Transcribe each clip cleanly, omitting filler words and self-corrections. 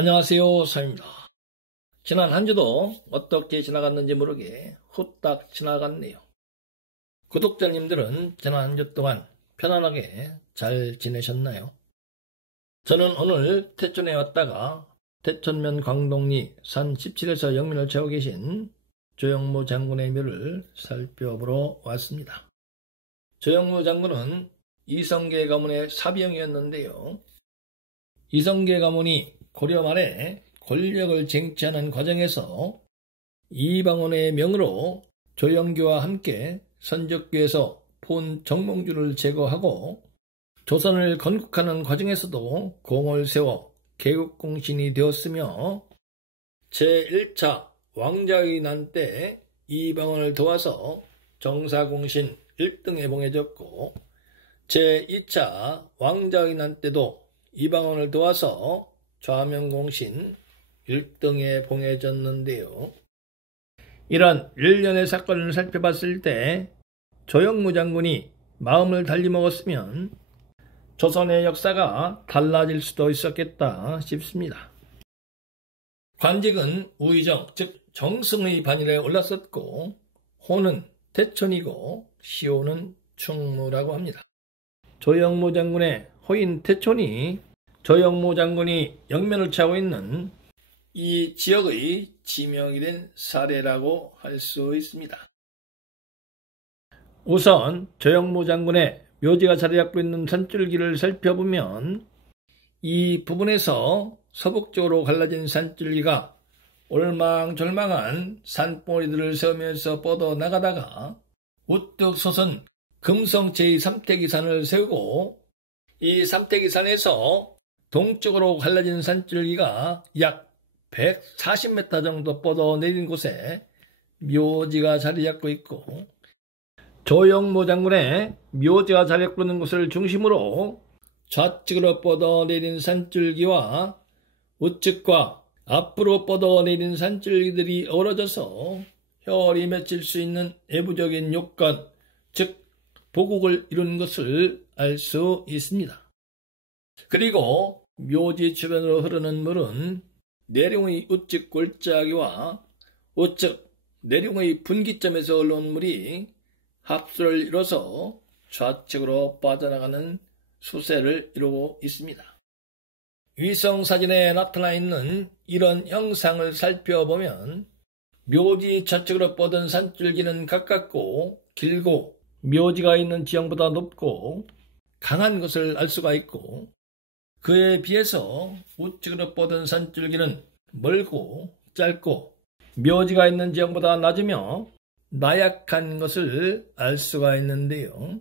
안녕하세요, sam입니다. 지난 한 주도 어떻게 지나갔는지 모르게 후딱 지나갔네요. 구독자님들은 지난 한 주 동안 편안하게 잘 지내셨나요? 저는 오늘 태촌에 왔다가 태촌면 광동리 산 17에서 영민을 채우고 계신 조영무 장군의 묘를 살펴보러 왔습니다. 조영무 장군은 이성계 가문의 사비형이었는데요. 이성계 가문이 고려 말에 권력을 쟁취하는 과정에서 이방원의 명으로 조영규와 함께 선적교에서 폰 정몽주를 제거하고 조선을 건국하는 과정에서도 공을 세워 개국공신이 되었으며 제1차 왕자의 난 때 이방원을 도와서 정사공신 1등에 봉해졌고 제2차 왕자의 난 때도 이방원을 도와서 좌명공신 1등에 봉해졌는데요. 이런 일련의 사건을 살펴봤을 때 조영무 장군이 마음을 달리 먹었으면 조선의 역사가 달라질 수도 있었겠다 싶습니다. 관직은 우의정, 즉 정승의 반열에 올랐었고 호는 태촌이고 시호는 충무라고 합니다. 조영무 장군의 호인 태촌이 조영무 장군이 영면을 취하고 있는 이 지역의 지명이 된 사례라고 할 수 있습니다. 우선 조영무 장군의 묘지가 자리 잡고 있는 산줄기를 살펴보면 이 부분에서 서북쪽으로 갈라진 산줄기가 올망졸망한 산봉우리들을 세우면서 뻗어나가다가 우뚝 솟은 금성체의 삼태기산을 세우고 이 삼태기산에서 동쪽으로 갈라진 산줄기가 약 140m 정도 뻗어내린 곳에 묘지가 자리 잡고 있고 조영무 장군의 묘지가 자리 잡고 있는 곳을 중심으로 좌측으로 뻗어내린 산줄기와 우측과 앞으로 뻗어내린 산줄기들이 어우러져서 혈이 맺힐 수 있는 내부적인 요건, 즉 보국을 이룬 것을 알 수 있습니다. 그리고 묘지 주변으로 흐르는 물은 내룡의 우측 골짜기와 우측 내룡의 분기점에서 흘러온 물이 합수를 이뤄서 좌측으로 빠져나가는 수세를 이루고 있습니다. 위성사진에 나타나 있는 이런 형상을 살펴보면 묘지 좌측으로 뻗은 산줄기는 가깝고 길고 묘지가 있는 지형보다 높고 강한 것을 알 수가 있고 그에 비해서 우측으로 뻗은 산줄기는 멀고 짧고 묘지가 있는 지형보다 낮으며 나약한 것을 알 수가 있는데요.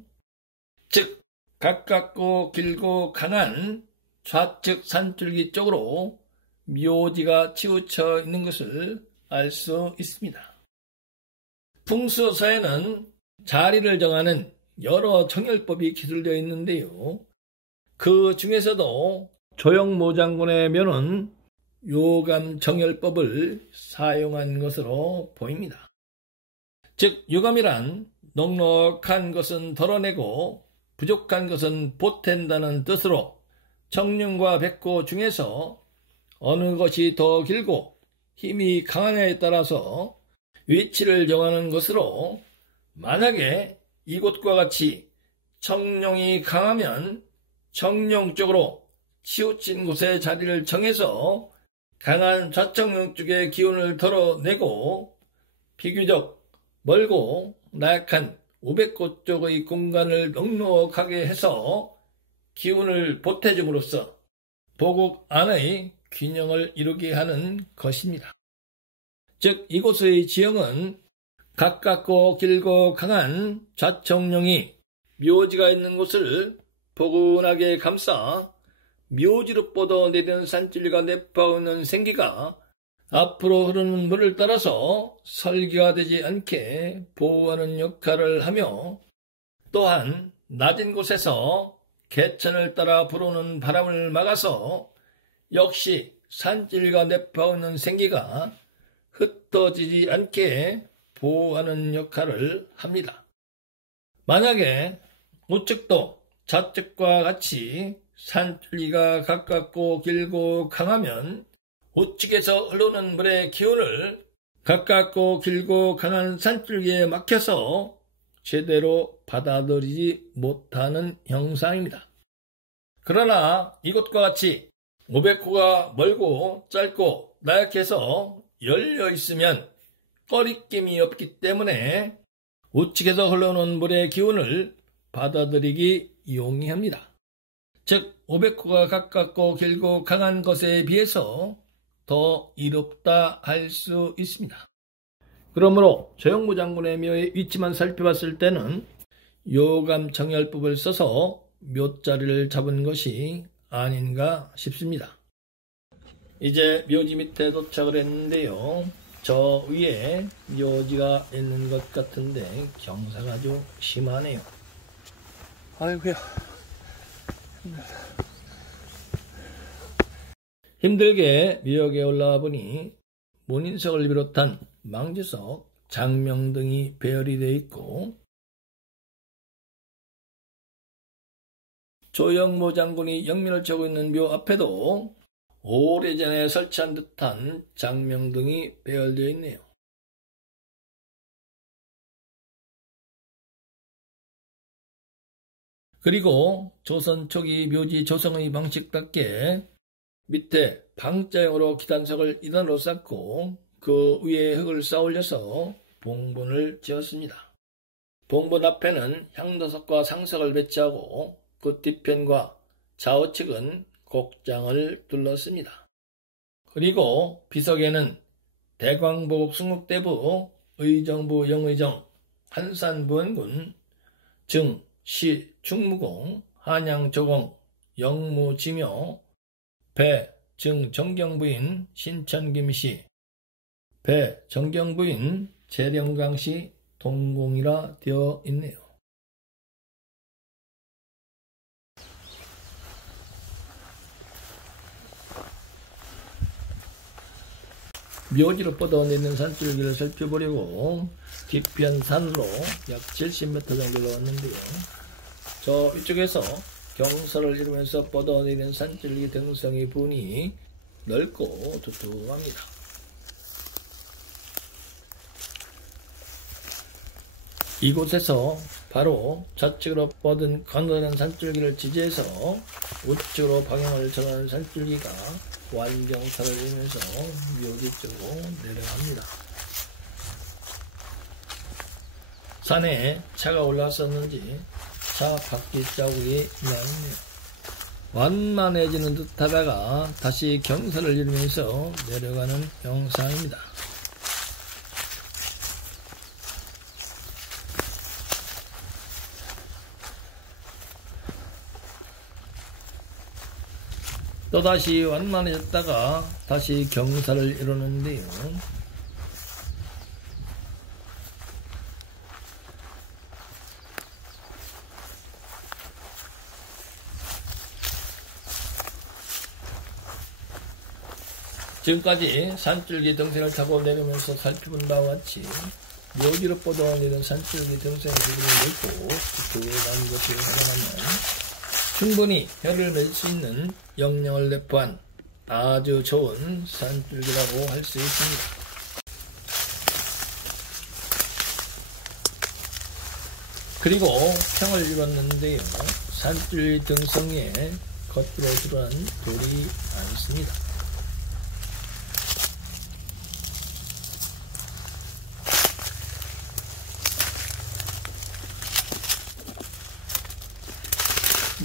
즉 가깝고 길고 강한 좌측 산줄기 쪽으로 묘지가 치우쳐 있는 것을 알 수 있습니다. 풍수서에는 자리를 정하는 여러 정열법이 기술되어 있는데요. 그 중에서도 조영무 장군의 묘는 요감 정열법을 사용한 것으로 보입니다. 즉 요감이란 넉넉한 것은 덜어내고 부족한 것은 보탠다는 뜻으로 청룡과 백호 중에서 어느 것이 더 길고 힘이 강하냐에 따라서 위치를 정하는 것으로 만약에 이곳과 같이 청룡이 강하면 청룡 쪽으로 치우친 곳에 자리를 정해서 강한 좌청룡 쪽의 기운을 덜어내고 비교적 멀고 나약한 우백호 쪽의 공간을 넉넉하게 해서 기운을 보태줌으로써 보국 안의 균형을 이루게 하는 것입니다. 즉 이곳의 지형은 가깝고 길고 강한 좌청룡이 묘지가 있는 곳을 포근하게 감싸 묘지로 뻗어내리는 산줄기가 내포하고 있는 생기가 앞으로 흐르는 물을 따라서 설기가 되지 않게 보호하는 역할을 하며 또한 낮은 곳에서 개천을 따라 불어오는 바람을 막아서 역시 산줄기가 내포하고 있는 생기가 흩어지지 않게 보호하는 역할을 합니다. 만약에 우측도 좌측과 같이 산줄기가 가깝고 길고 강하면 우측에서 흘러오는 물의 기운을 가깝고 길고 강한 산줄기에 막혀서 제대로 받아들이지 못하는 형상입니다. 그러나 이것과 같이 500호가 멀고 짧고 나약해서 열려 있으면 꺼리낌이 없기 때문에 우측에서 흘러오는 물의 기운을 받아들이기 용이합니다. 즉 500호가 가깝고 길고 강한 것에 비해서 더 이롭다 할 수 있습니다. 그러므로 조영무 장군의 묘의 위치만 살펴봤을 때는 요감 정열법을 써서 묘자리를 잡은 것이 아닌가 싶습니다. 이제 묘지 밑에 도착을 했는데요. 저 위에 묘지가 있는 것 같은데 경사가 아주 심하네요. 아이고야. 힘들게 묘역에 올라와 보니 문인석을 비롯한 망주석, 장명 등이 배열이 되어 있고 조영모 장군이 영민을 쳐고 있는 묘 앞에도 오래전에 설치한 듯한 장명 등이 배열되어 있네요. 그리고 조선 초기 묘지 조성의 방식답게 밑에 방자형으로 기단석을 2단으로 쌓고 그 위에 흙을 쌓아올려서 봉분을 지었습니다. 봉분 앞에는 향도석과 상석을 배치하고 그 뒤편과 좌우측은 곡장을 둘렀습니다. 그리고 비석에는 대광복 숭국대부, 의정부 영의정, 한산부원군, 증, 시, 충무공, 한양조공, 영무지묘, 배, 증, 정경부인, 신천김씨, 배, 정경부인, 재령강씨, 동공이라 되어 있네요. 묘지로 뻗어내는 산줄기를 살펴보려고 뒤편 산으로 약 70m 정도가 왔는데요. 저 이쪽에서 경사를 이루면서 뻗어내리는 산줄기 등성의 분이 넓고 두툼합니다. 이곳에서 바로 좌측으로 뻗은 가늘한 산줄기를 지지해서 우측으로 방향을 전하는 산줄기가 완경사를 이루면서 묘지 쪽으로 내려갑니다. 산에 차가 올라왔었는지 차 바퀴 자국이 나있네요. 완만해지는 듯 하다가 다시 경사를 이루면서 내려가는 영상입니다. 또다시 완만해졌다가 다시 경사를 이루는데요. 지금까지 산줄기 등선을 타고 내려오면서 살펴본 바와 같이 묘지로 뻗어내리는 산줄기 등선의 부분을 넓고 두툼한 것이 하나만 충분히 혀를 낼 수 있는 역량을 내포한 아주 좋은 산줄기라고 할 수 있습니다. 그리고 평을 이뤘는데요. 산줄기 등성에 겉으로 드러난 돌이 많습니다.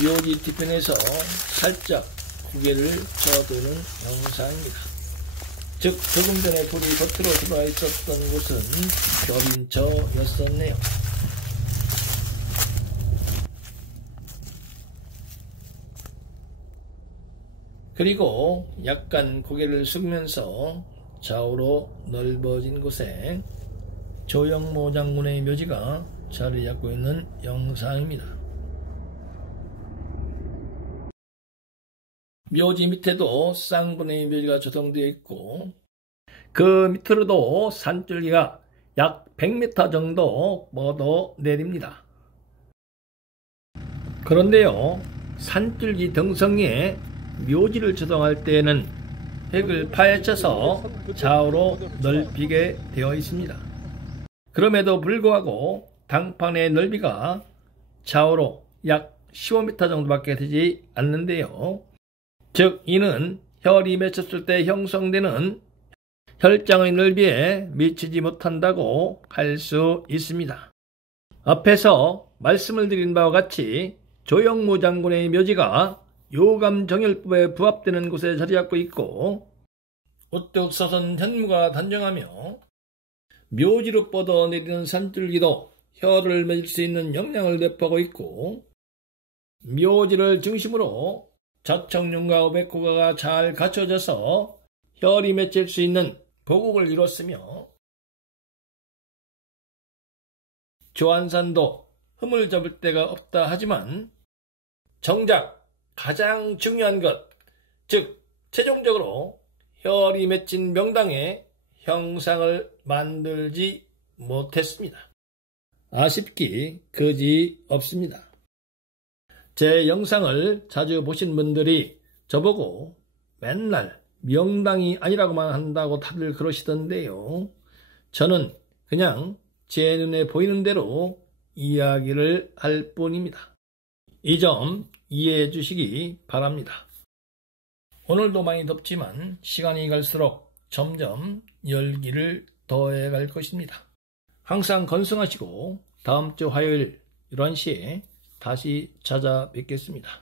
묘지 뒤편에서 살짝 고개를 저어두는 영상입니다. 즉 조금 전에 돌이 겉으로 들어와 있었던 곳은 겹인처였었네요. 그리고 약간 고개를 숙면서 좌우로 넓어진 곳에 조영모 장군의 묘지가 자리 잡고 있는 영상입니다. 묘지 밑에도 쌍분의 묘지가 조성되어 있고 그 밑으로도 산줄기가 약 100m 정도 뻗어 내립니다. 그런데요, 산줄기 등성에 묘지를 조성할 때에는 획을 파헤쳐서 좌우로 넓히게 되어 있습니다. 그럼에도 불구하고 당판의 넓이가 좌우로 약 15m 정도밖에 되지 않는데요. 즉 이는 혈이 맺혔을 때 형성되는 혈장의 넓이에 미치지 못한다고 할 수 있습니다. 앞에서 말씀을 드린 바와 같이 조영무 장군의 묘지가 요감정열법에 부합되는 곳에 자리잡고 있고 우뚝 서선 현무가 단정하며 묘지로 뻗어내리는 산줄기도 혈을 맺을 수 있는 역량을 내포하고 있고 묘지를 중심으로 자청룡과 오백호가가 잘 갖춰져서 혈이 맺힐 수 있는 보국을 이뤘으며 조안산도 흠을 잡을 데가 없다 하지만 정작 가장 중요한 것, 즉 최종적으로 혈이 맺힌 명당의 형상을 만들지 못했습니다. 아쉽기 그지 없습니다. 제 영상을 자주 보신 분들이 저보고 맨날 명당이 아니라고만 한다고 다들 그러시던데요. 저는 그냥 제 눈에 보이는 대로 이야기를 할 뿐입니다. 이 점 이해해 주시기 바랍니다. 오늘도 많이 덥지만 시간이 갈수록 점점 열기를 더해 갈 것입니다. 항상 건승하시고 다음 주 화요일 11시에 다시 찾아뵙겠습니다.